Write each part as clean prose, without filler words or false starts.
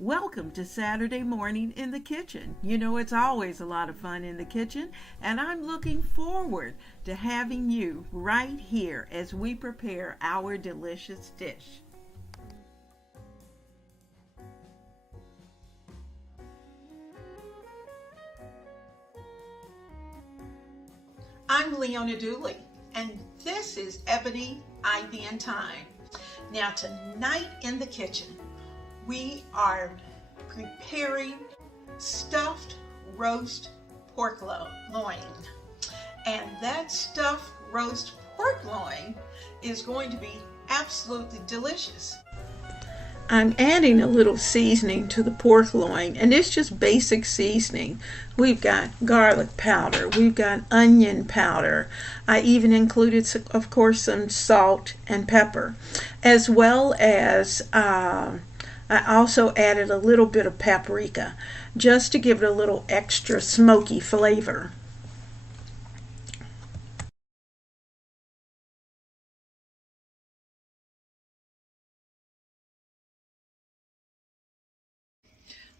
Welcome to Saturday Morning in the Kitchen. You know, it's always a lot of fun in the kitchen, and I'm looking forward to having you right here as we prepare our delicious dish. I'm Leona Dooley, and this is Ebony Ivy Thyme. Now, tonight in the kitchen, we are preparing stuffed roast pork loin. And that stuffed roast pork loin is going to be absolutely delicious. I'm adding a little seasoning to the pork loin, and it's just basic seasoning. We've got garlic powder, we've got onion powder. I even included, of course, some salt and pepper, as well as I also added a little bit of paprika, just to give it a little extra smoky flavor.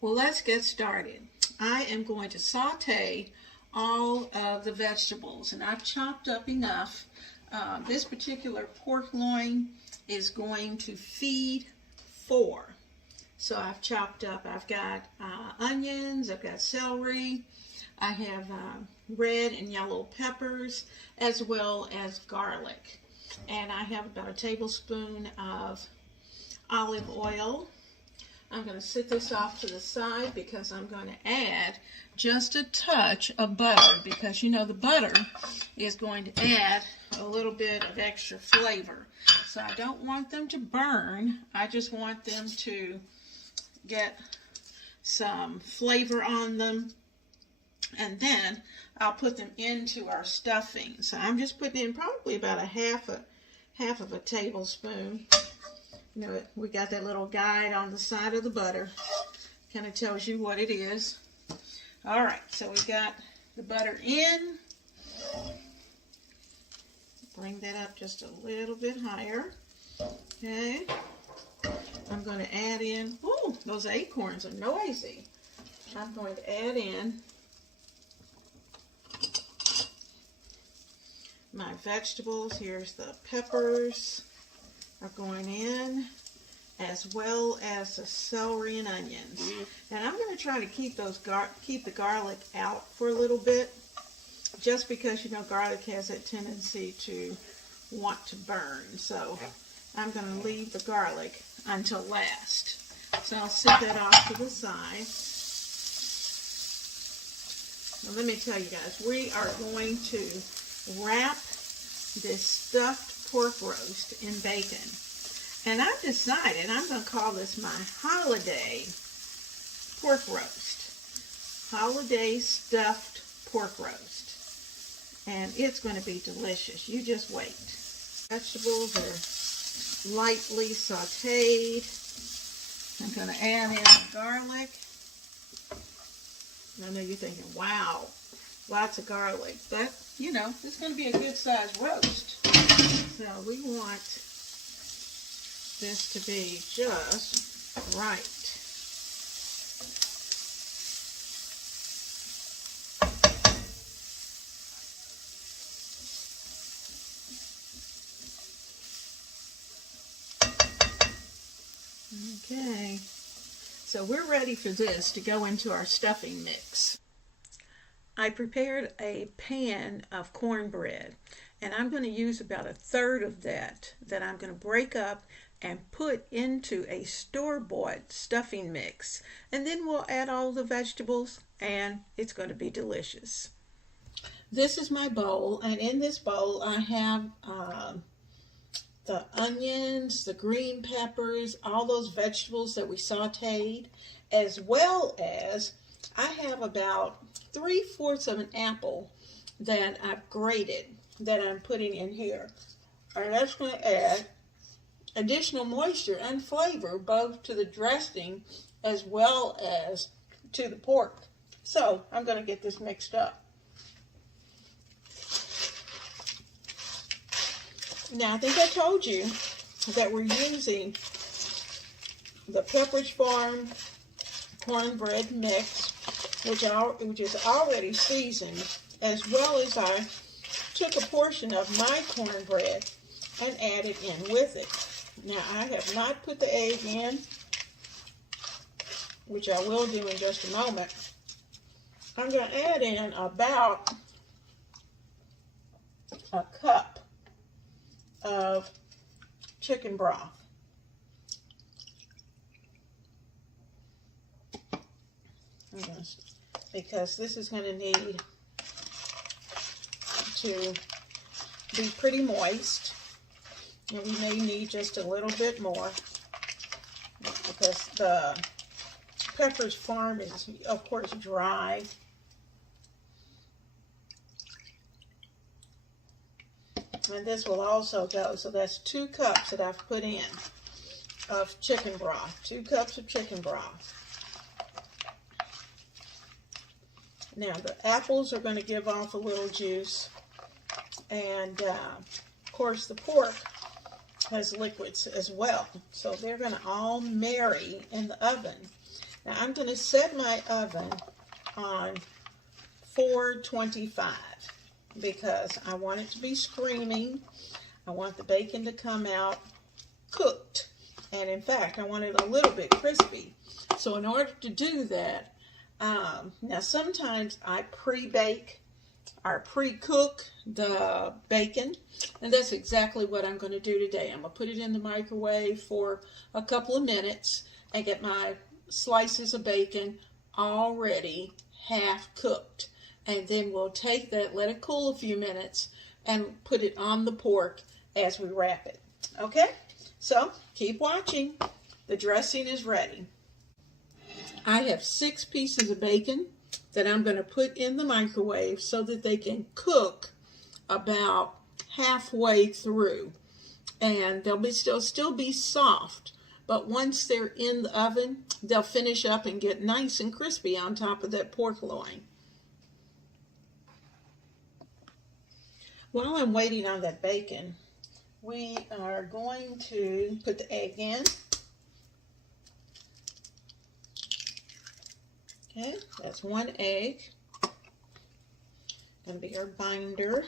Well, let's get started. I am going to saute all of the vegetables, and I've chopped up enough. This particular pork loin is going to feed 4. So I've chopped up, I've got onions, I've got celery, I have red and yellow peppers, as well as garlic. And I have about a tablespoon of olive oil. I'm going to set this off to the side because I'm going to add just a touch of butter, because you know the butter is going to add a little bit of extra flavor. So I don't want them to burn. I just want them to get some flavor on them, and then I'll put them into our stuffing. So I'm just putting in probably about a half of a tablespoon. You know, we got that little guide on the side of the butter. Kind of tells you what it is. All right, so we got the butter in. Bring that up just a little bit higher. Okay. I'm going to add in, oh, those acorns are noisy. I'm going to add in my vegetables. Here's the peppers are going in, as well as the celery and onions. And I'm going to try to keep keep the garlic out for a little bit, just because you know garlic has a tendency to want to burn. So I'm going to leave the garlic until last. So I'll set that off to the side. Now let me tell you guys, we are going to wrap this stuffed pork roast in bacon. And I've decided I'm going to call this my holiday pork roast. Holiday stuffed pork roast. And it's going to be delicious. You just wait. Vegetables are lightly sauteed. I'm going to add in the garlic. I know you're thinking, wow, lots of garlic. But, you know, it's going to be a good sized roast. So we want this to be just right. Okay, so we're ready for this to go into our stuffing mix. I prepared a pan of cornbread, and I'm going to use about 1/3 of that I'm going to break up and put into a store-bought stuffing mix. And then we'll add all the vegetables, and it's going to be delicious. This is my bowl, and in this bowl I have the onions, the green peppers, all those vegetables that we sauteed, as well as I have about 3/4 of an apple that I've grated that I'm putting in here. And that's going to add additional moisture and flavor both to the dressing as well as to the pork. So I'm going to get this mixed up. Now I think I told you that we're using the Pepperidge Farm cornbread mix, which is already seasoned, as well as I took a portion of my cornbread and added in with it. Now, I have not put the egg in, which I will do in just a moment. I'm going to add in about a cup of chicken broth. Because this is going to need to be pretty moist, and we may need just a little bit more because the Pepper's Farm is, of course, dry. And this will also go, so that's 2 cups that I've put in of chicken broth, 2 cups of chicken broth. Now, the apples are going to give off a little juice, and of course the pork has liquids as well, so they're going to all marry in the oven. Now, I'm going to set my oven on 425 because I want it to be screaming. I want the bacon to come out cooked, and in fact, I want it a little bit crispy. So in order to do that, now sometimes I pre-bake or pre-cook the bacon, and that's exactly what I'm going to do today. I'm going to put it in the microwave for a couple of minutes and get my slices of bacon already half cooked, and then we'll take that, let it cool a few minutes, and put it on the pork as we wrap it. Okay, so keep watching. The dressing is ready. I have 6 pieces of bacon that I'm going to put in the microwave so that they can cook about halfway through, and they'll be still be soft, but once they're in the oven, they'll finish up and get nice and crispy on top of that pork loin. While I'm waiting on that bacon, we are going to put the egg in. Okay, that's 1 egg. Going to be our binder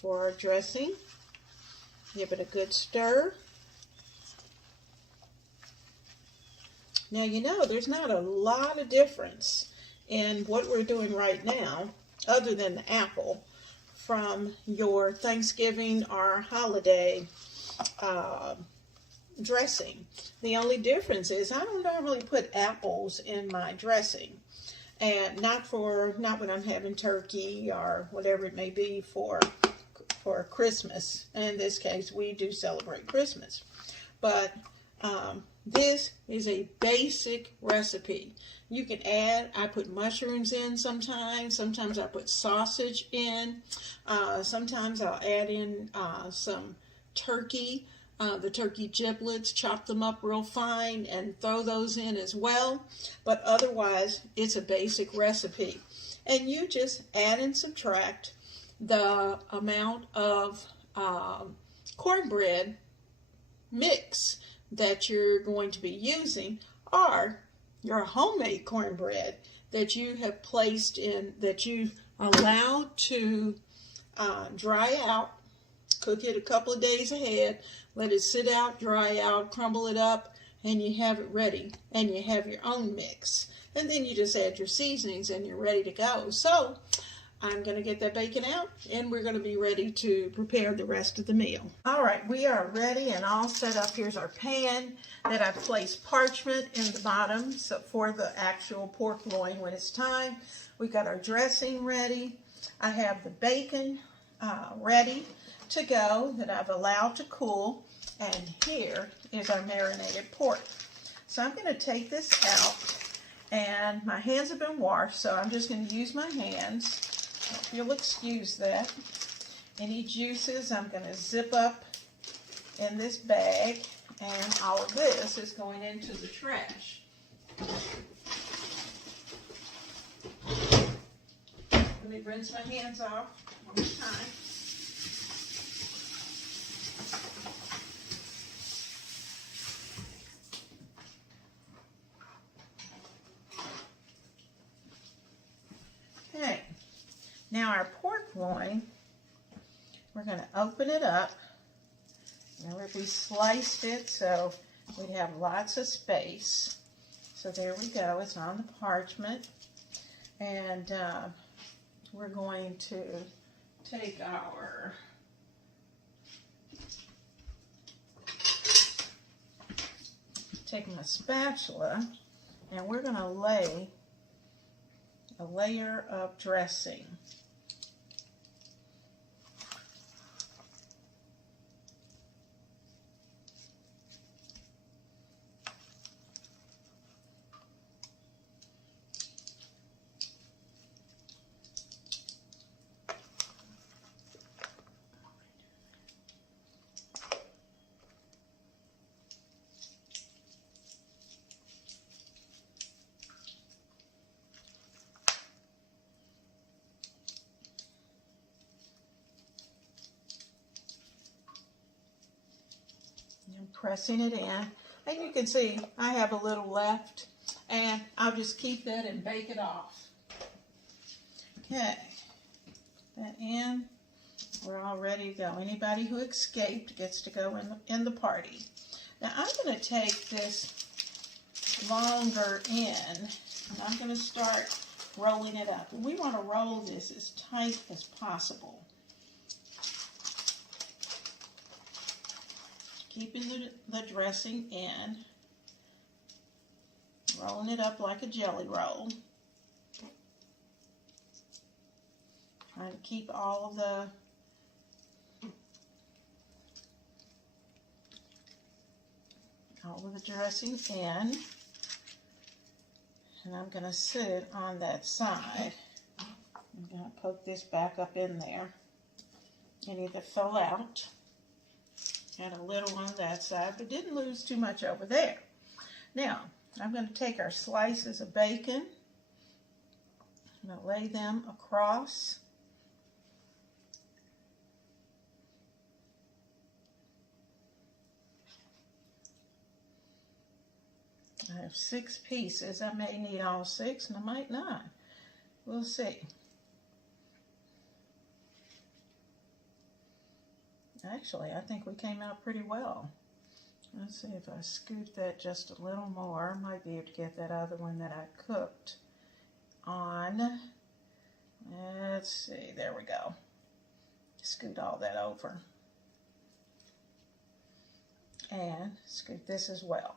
for our dressing. Give it a good stir. Now, you know, there's not a lot of difference in what we're doing right now, other than the apple, from your Thanksgiving or holiday dressing. The only difference is I don't normally put apples in my dressing, and not when I'm having turkey or whatever it may be for Christmas. In this case, we do celebrate Christmas, but this is a basic recipe. You can add, I put mushrooms in sometimes I put sausage in, sometimes I'll add in some turkey, the turkey giblets, chop them up real fine and throw those in as well, but otherwise it's a basic recipe. And you just add and subtract the amount of cornbread mix that you're going to be using, or your homemade cornbread that you have placed in, that you allowed to dry out. Cook it a couple of days ahead, let it sit out, dry out, crumble it up, and you have it ready, and you have your own mix. And then you just add your seasonings and you're ready to go. So I'm going to get that bacon out, and we're going to be ready to prepare the rest of the meal. All right, we are ready and all set up. Here's our pan that I've placed parchment in the bottom so for the actual pork loin when it's time. We've got our dressing ready. I have the bacon ready to go that I've allowed to cool, and here is our marinated pork. So I'm going to take this out, and my hands have been washed, so I'm just going to use my hands. If you'll excuse that. Any juices I'm going to zip up in this bag, and all of this is going into the trash. Let me rinse my hands off one more time. Now our pork loin, we're going to open it up. Remember, we sliced it so we'd have lots of space. So there we go, it's on the parchment. And we're going to take my spatula, and we're going to lay a layer of dressing. Pressing it in. And you can see I have a little left, and I'll just keep that and bake it off. Okay, that in. We're all ready to go. Anybody who escaped gets to go in the party. Now I'm going to take this longer end, and I'm going to start rolling it up. We want to roll this as tight as possible. Keeping the dressing in, rolling it up like a jelly roll. Trying to keep all of the dressing in. And I'm going to sit it on that side. I'm going to poke this back up in there. Any that fell out. Had a little on that side, but didn't lose too much over there. Now, I'm going to take our slices of bacon. I'm going to lay them across. I have 6 pieces. I may need all 6, and I might not. We'll see. Actually, I think we came out pretty well. Let's see if I scoot that just a little more. I might be able to get that other one that I cooked on. Let's see, there we go. Scoot all that over. And scoot this as well.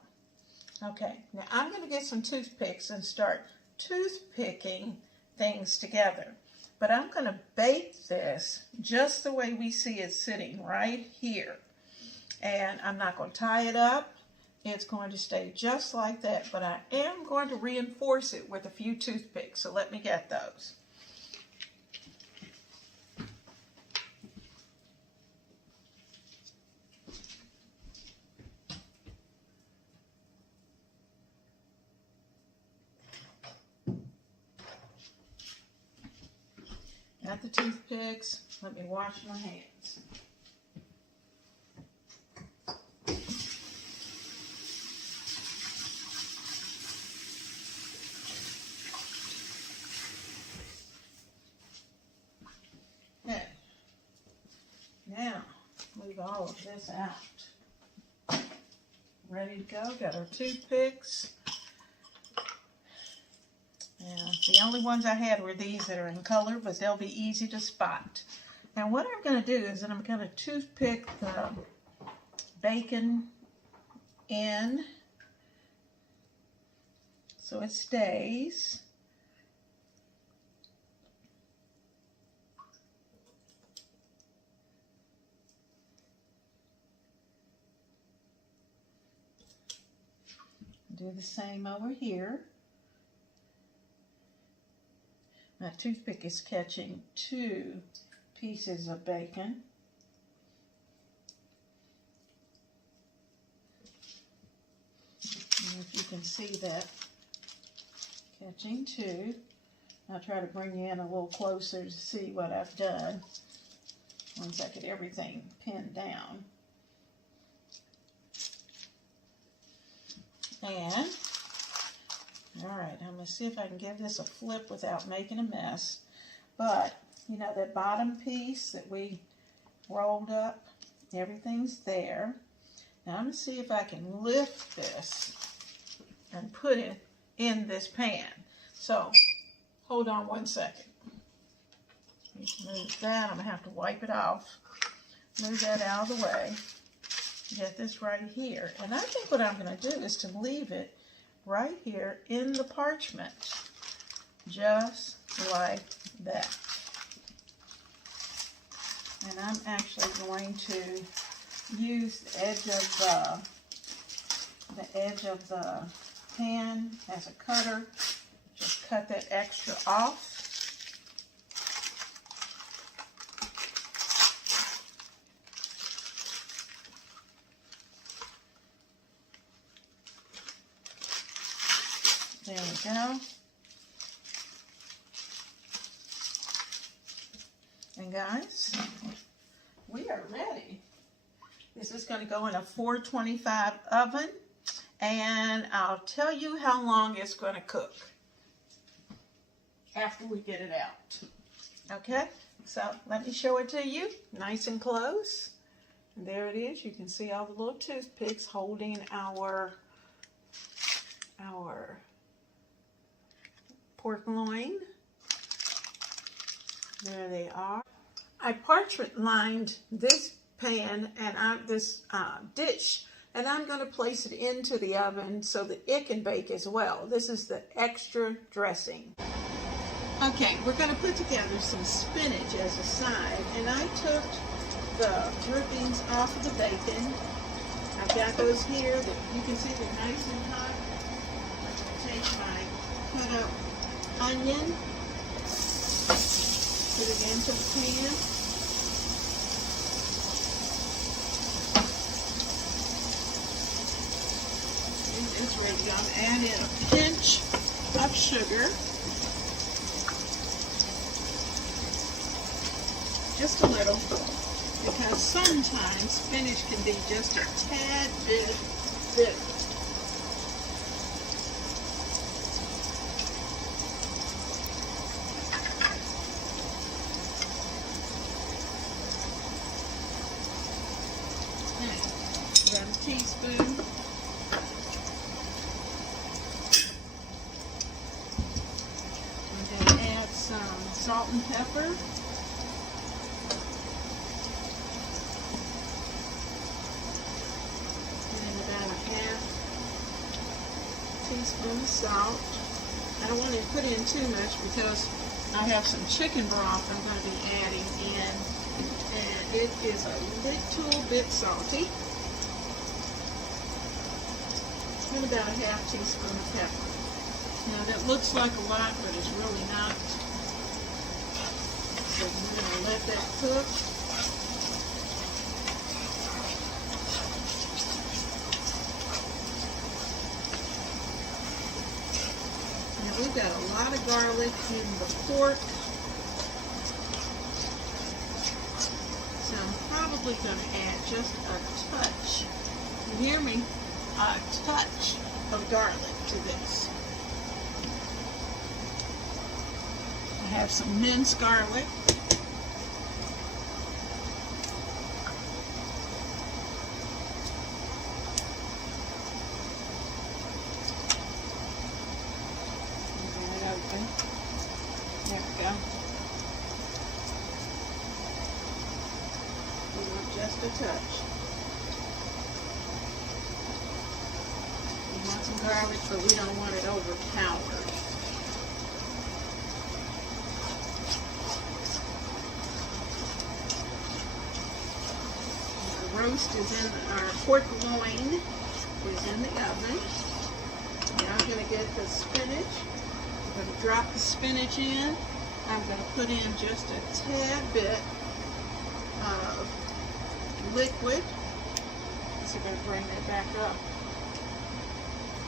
Okay, now I'm going to get some toothpicks and start toothpicking things together. But I'm going to bake this just the way we see it sitting right here. And I'm not going to tie it up. It's going to stay just like that. But I am going to reinforce it with a few toothpicks. So let me get those. Got the toothpicks. Let me wash my hands. Okay. Now, move all of this out. Ready to go. Got our toothpicks. Yeah, the only ones I had were these that are in color, but they'll be easy to spot. Now what I'm going to do is that I'm going to toothpick the bacon in so it stays. Do the same over here. My toothpick is catching 2 pieces of bacon. And if you can see that, catching 2. I'll try to bring you in a little closer to see what I've done once I get everything pinned down. And all right, I'm going to see if I can give this a flip without making a mess. But you know, that bottom piece that we rolled up, everything's there. Now I'm going to see if I can lift this and put it in this pan. So hold on one second. Move that. I'm going to have to wipe it off. Move that out of the way. Get this right here. And I think what I'm going to do is to leave it right here in the parchment. Just like that. And I'm actually going to use the edge of the pan as a cutter. Just cut that extra off. There we go. And guys, we are ready. This is going to go in a 425 oven, and I'll tell you how long it's going to cook after we get it out. Okay, so let me show it to you nice and close. And there it is. You can see all the little toothpicks holding our pork loin. There they are. I parchment lined this pan and this dish, and I'm going to place it into the oven so that it can bake as well. This is the extra dressing. Okay, we're going to put together some spinach as a side, and I took the drippings off of the bacon. I've got those here that you can see they're nice and hot. I'm going to take my cut up onion, put it into the pan. And it's ready. I'll add in a pinch of sugar. Just a little, because sometimes spinach can be just a tad bit bitter. About a teaspoon. I'm going to add some salt and pepper. And about a half teaspoon of salt. I don't want to put in too much because I have some chicken broth I'm going to be adding in. And it is a little bit salty. And about a half teaspoon of pepper. Now that looks like a lot, but it's really not. So we're going to let that cook. Now we've got a lot of garlic in the pork. So I'm probably going to add just a touch. You hear me? A touch of garlic to this. I have some minced garlic. Get it open. There we go. We want just a touch. We want some garlic, but we don't want it overpowered. Our roast is in, our pork loin is in the oven. Now I'm going to get the spinach. I'm going to drop the spinach in. I'm going to put in just a tad bit of liquid. So I'm going to bring that back up.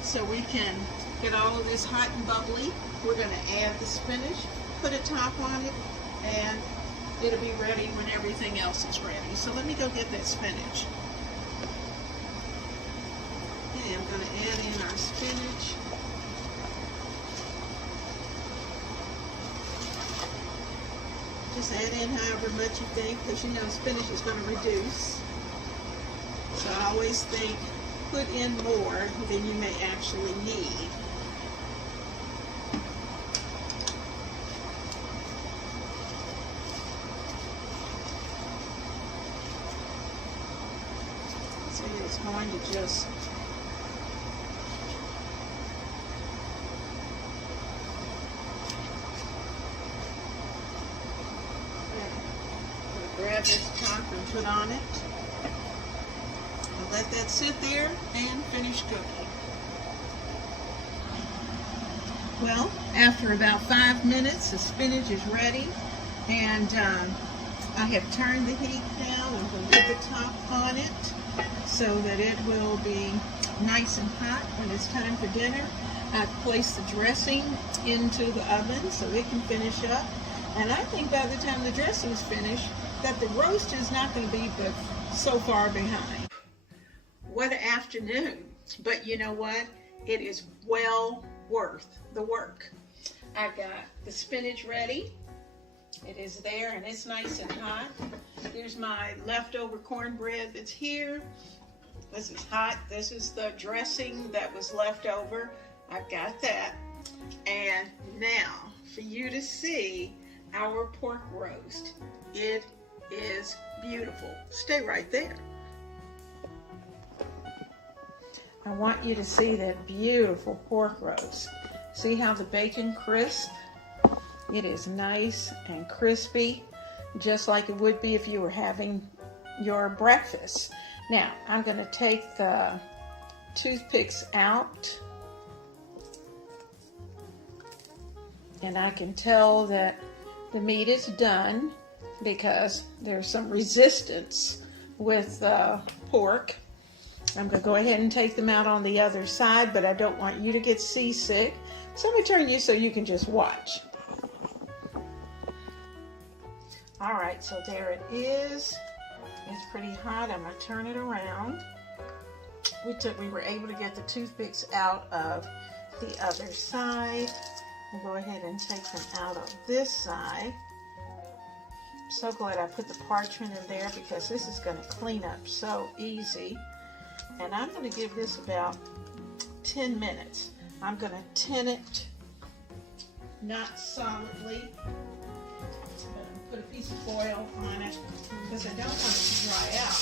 So we can get all of this hot and bubbly. We're going to add the spinach, put a top on it, and it'll be ready when everything else is ready. So let me go get that spinach. Okay, I'm going to add in our spinach. just add in however much you think, because you know spinach is going to reduce. So I always think put in more than you may actually need. So it's going to just grab this top and put on it. Let that sit there and finish cooking. Well, after about 5 minutes, the spinach is ready, and I have turned the heat down. I'm going to put the top on it so that it will be nice and hot when it's time for dinner. I've placed the dressing into the oven so it can finish up, and I think by the time the dressing is finished, that the roast is not going to be but so far behind. What an afternoon, but you know what? It is well worth the work. I've got the spinach ready. It is there and it's nice and hot. Here's my leftover cornbread that's here. This is hot. This is the dressing that was left over. I've got that. And now for you to see our pork roast. It is beautiful. Stay right there. I want you to see that beautiful pork roast. See how the bacon crisp? It is nice and crispy, just like it would be if you were having your breakfast. Now, I'm going to take the toothpicks out, and I can tell that the meat is done because there's some resistance with pork. I'm going to go ahead and take them out on the other side, but I don't want you to get seasick. So I'm going to turn you so you can just watch. All right, so there it is. It's pretty hot. I'm going to turn it around. We were able to get the toothpicks out of the other side. I'll go ahead and take them out of this side. I'm so glad I put the parchment in there because this is going to clean up so easy. And I'm going to give this about 10 minutes. I'm going to tin it, not solidly. I'm going to put a piece of foil on it because I don't want it to dry out.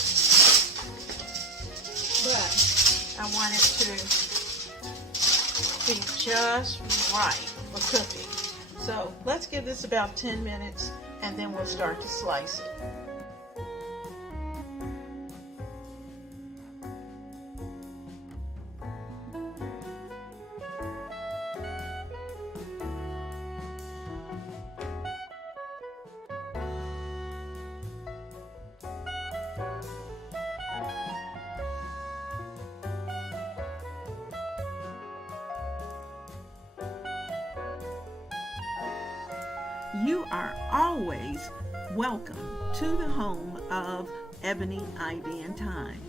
But I want it to be just right for cooking. So let's give this about 10 minutes and then we'll start to slice it. You are always welcome to the home of Ebony Ivy Thyme.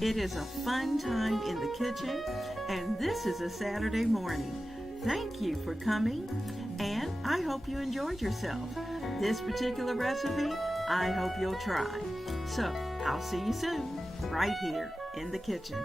It is a fun time in the kitchen, and this is a Saturday morning. Thank you for coming, and I hope you enjoyed yourself. This particular recipe, I hope you'll try. So, I'll see you soon, right here in the kitchen.